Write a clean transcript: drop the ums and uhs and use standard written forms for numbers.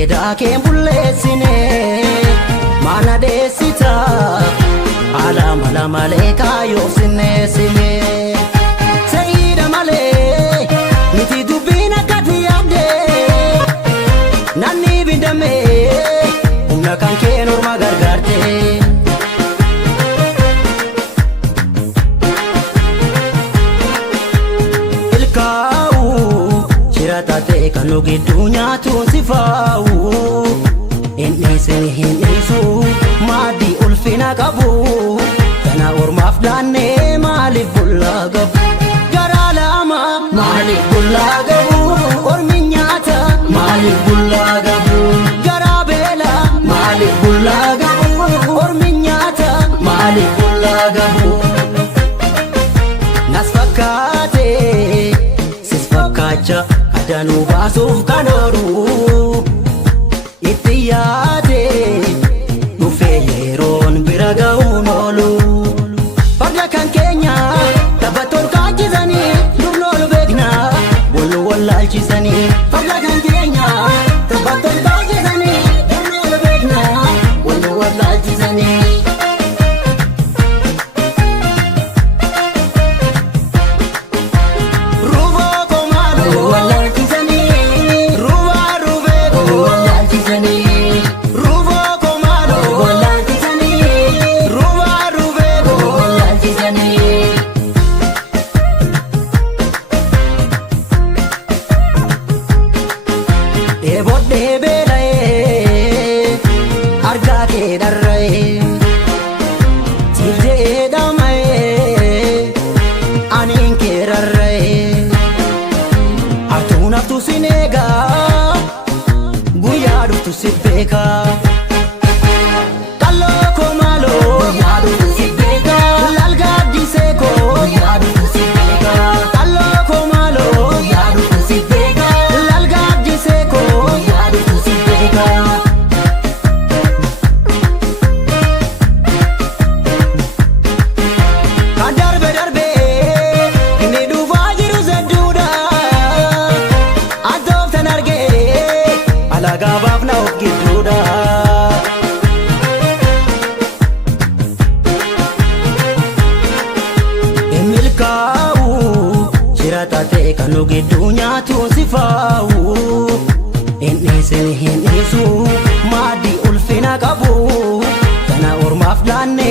Eda ken bullesine mana desita ala mala maleka yosine sine sayida male niti dubina katiyade nani bindame umna kan ken orma gargarte ilkau chiratate kanugi dunya tun sifau Hinnisu maadi ulfina qabu kana ormaaf daanne maaliif bullaa qabu garaa lama maaliif bullaa qabu ormi nyaata maaliif bullaa qabu garaa beela maaliif bullaa qabu ormi nyaata maaliif bullaa qabu nas fakkaate sis fakkaacha adanuu baasuuf kan oolu Itiyade nufe yeron biragaun olu Parla kan Kenya tabaton kajizani Nubnol begna bolu wallal chisani Parla kan Kenya tabaton kajizani Nubnol begna bolu wallal chisani Ruvo komalo wallal chisani Ruva ruve wallal chisani Ruvo komalo wallal chisani Ruva ruve wallal chisani Ebodde belae arga ke darrae Tilde damae anin ke rarrae Artuna tu sinega Guyadu tu sibeka Kallo komalo Guyadu tu sibeka Lalga diseko Guyadu tu sibeka Kallo komalo Guyadu tu sibeka Lalga diseko Guyadu tu sibeka Darbe darbe Inni dhufa jiru sedduudha Addooftan arge Alagabaaf na of gidduudha Milkaa'u jiratate kanu gidduu nyaatu sifaa'u Hinnisin hinnisu maaddi ulfina qabu kana ormaaf daanne